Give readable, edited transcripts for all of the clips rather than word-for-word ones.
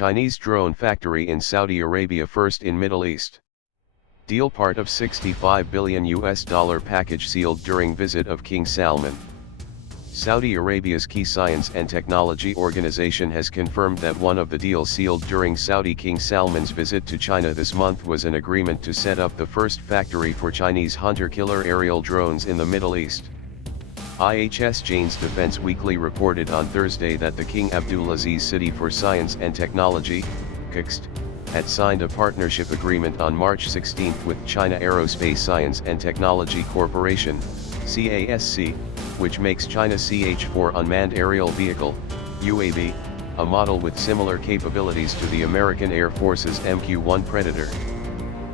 Chinese drone factory in Saudi Arabia first in Middle East. Deal part of $65 billion package sealed during visit of King Salman. Saudi Arabia's key science and technology organization has confirmed that one of the deals sealed during Saudi King Salman's visit to China this month was an agreement to set up the first factory for Chinese hunter-killer aerial drones in the Middle East. IHS Jane's Defense Weekly reported on Thursday that the King Abdulaziz City for Science and Technology, KACST, had signed a partnership agreement on March 16 with China Aerospace Science and Technology Corporation, CASC, which makes China's CH-4 unmanned aerial vehicle, UAV, a model with similar capabilities to the American Air Force's MQ-1 Predator.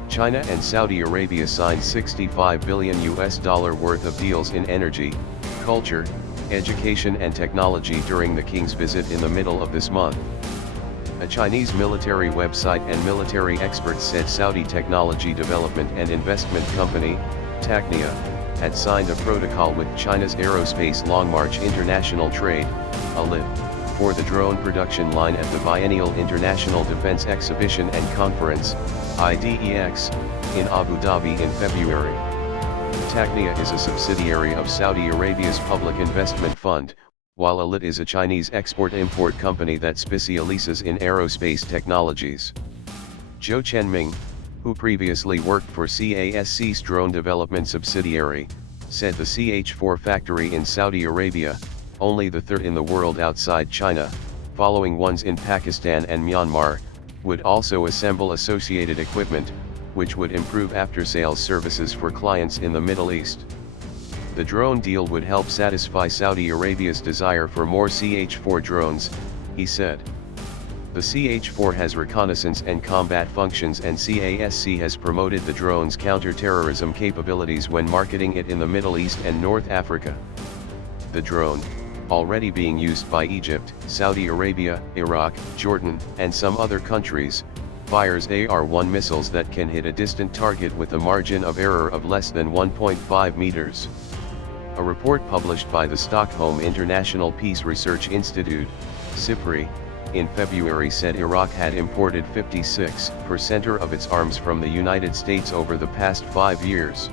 China and Saudi Arabia signed $65 billion worth of deals in energy, culture, education and technology during the King's visit in the middle of this month. A Chinese military website and military experts said Saudi technology development and investment company, TACNIA, had signed a protocol with China's Aerospace Long March International Trade, ALIT, for the drone production line at the Biennial International Defense Exhibition and Conference, IDEX, in Abu Dhabi in February. TACNIA is a subsidiary of Saudi Arabia's Public Investment Fund, while ALIT is a Chinese export-import company that specializes in aerospace technologies. Zhou Chenming, who previously worked for CASC's drone development subsidiary, said the CH-4 factory in Saudi Arabia, only the third in the world outside China, following ones in Pakistan and Myanmar, would also assemble associated equipment, which would improve after-sales services for clients in the Middle East. The drone deal would help satisfy Saudi Arabia's desire for more CH-4 drones, he said. The CH-4 has reconnaissance and combat functions, and CASC has promoted the drone's counter-terrorism capabilities when marketing it in the Middle East and North Africa. The drone, already being used by Egypt, Saudi Arabia, Iraq, Jordan, and some other countries, fires AR-1 missiles that can hit a distant target with a margin of error of less than 1.5 meters. A report published by the Stockholm International Peace Research Institute, SIPRI, in February said Iraq had imported 56% of its arms from the United States over the past 5 years.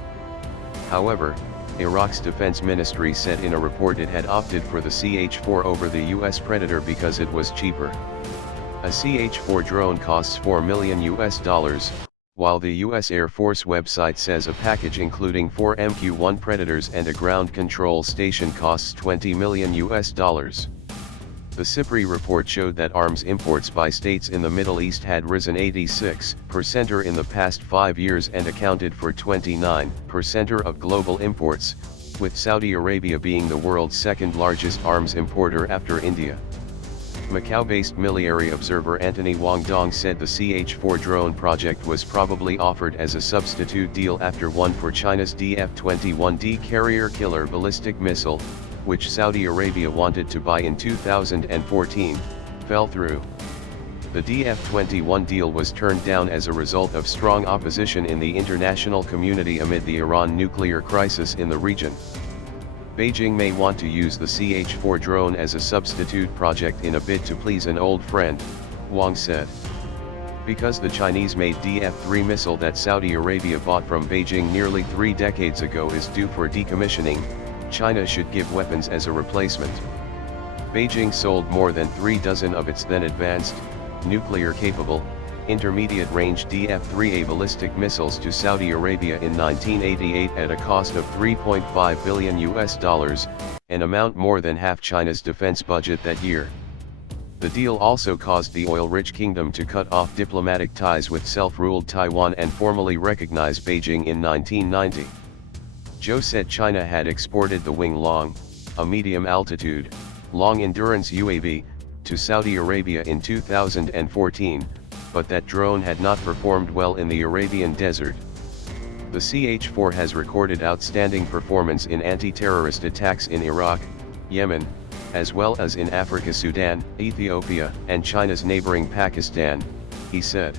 However, Iraq's defense ministry said in a report it had opted for the CH-4 over the US Predator because it was cheaper. A CH-4 drone costs $4 million, while the US Air Force website says a package including 4 MQ-1 Predators and a ground control station costs $20 million. The SIPRI report showed that arms imports by states in the Middle East had risen 86% in the past 5 years and accounted for 29% of global imports, with Saudi Arabia being the world's second largest arms importer after India. Macau-based military observer Anthony Wang Dong said the CH-4 drone project was probably offered as a substitute deal after one for China's DF-21D carrier-killer ballistic missile, which Saudi Arabia wanted to buy in 2014, fell through. The DF-21 deal was turned down as a result of strong opposition in the international community amid the Iran nuclear crisis in the region. Beijing may want to use the CH-4 drone as a substitute project in a bid to please an old friend, Wang said. Because the Chinese-made DF-3 missile that Saudi Arabia bought from Beijing nearly 3 decades ago is due for decommissioning, China should give weapons as a replacement. Beijing sold more than 3 dozen of its then advanced, nuclear-capable, intermediate-range DF-3A ballistic missiles to Saudi Arabia in 1988 at a cost of $3.5 billion, an amount more than half China's defense budget that year. The deal also caused the oil-rich kingdom to cut off diplomatic ties with self-ruled Taiwan and formally recognize Beijing in 1990. Zhou said China had exported the Wing Long, a medium-altitude, long-endurance UAV, to Saudi Arabia in 2014, but that drone had not performed well in the Arabian desert. The CH-4 has recorded outstanding performance in anti-terrorist attacks in Iraq, Yemen, as well as in Africa, Sudan, Ethiopia, and China's neighboring Pakistan, he said.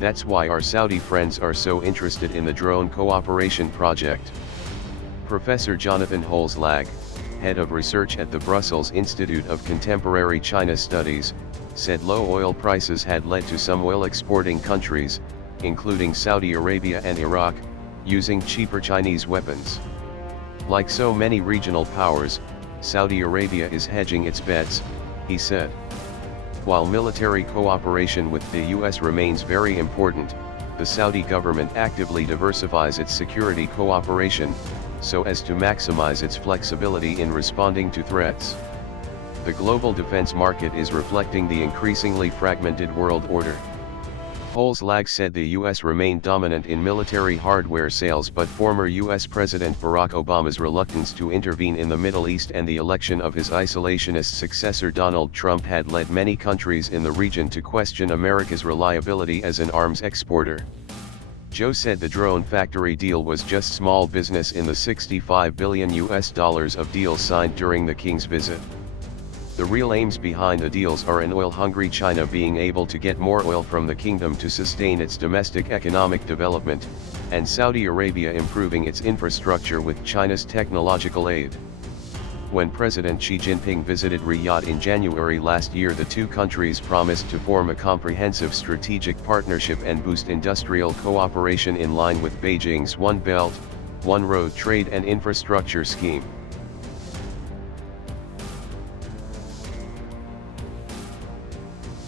That's why our Saudi friends are so interested in the drone cooperation project. Professor Jonathan Holzlag, head of research at the Brussels Institute of Contemporary China Studies, said low oil prices had led to some oil exporting countries, including Saudi Arabia and Iraq, using cheaper Chinese weapons. Like so many regional powers, Saudi Arabia is hedging its bets, he said. While military cooperation with the US remains very important, the Saudi government actively diversifies its security cooperation, so as to maximize its flexibility in responding to threats. The global defense market is reflecting the increasingly fragmented world order. Polslag said the US remained dominant in military hardware sales, but former US President Barack Obama's reluctance to intervene in the Middle East and the election of his isolationist successor Donald Trump had led many countries in the region to question America's reliability as an arms exporter. Joe said the drone factory deal was just small business in the $65 billion of deals signed during the King's visit. The real aims behind the deals are an oil-hungry China being able to get more oil from the kingdom to sustain its domestic economic development, and Saudi Arabia improving its infrastructure with China's technological aid. When President Xi Jinping visited Riyadh in January last year, the two countries promised to form a comprehensive strategic partnership and boost industrial cooperation in line with Beijing's One Belt, One Road trade and infrastructure scheme.